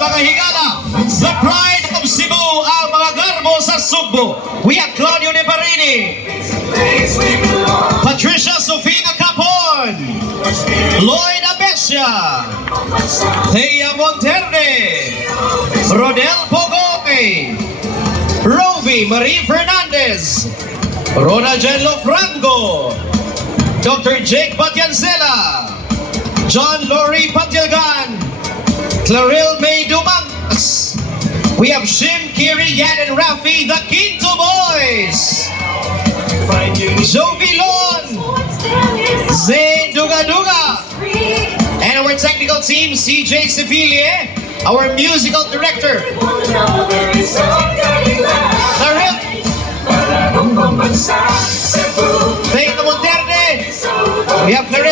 mga higala, the pride of Cebu, ang mga garbo sa Sugbo. We have Claudio Neparini, Patricia Sofia Capon, Lloyd Abesia, Thea Monterne, Rodel Pogoy, Rovi Marie Fernandez, Rona Jello Franco, Dr. Jake Patiancela, John Lori Patilgan, Claril May Dumangas. We have Shim, Kiri, Yan, and Rafi, the Quinto Boys. Joe Vilon, Zane Duga, and our technical team, CJ Seville, our musical director, Claril, Thea Monterne, we have Claril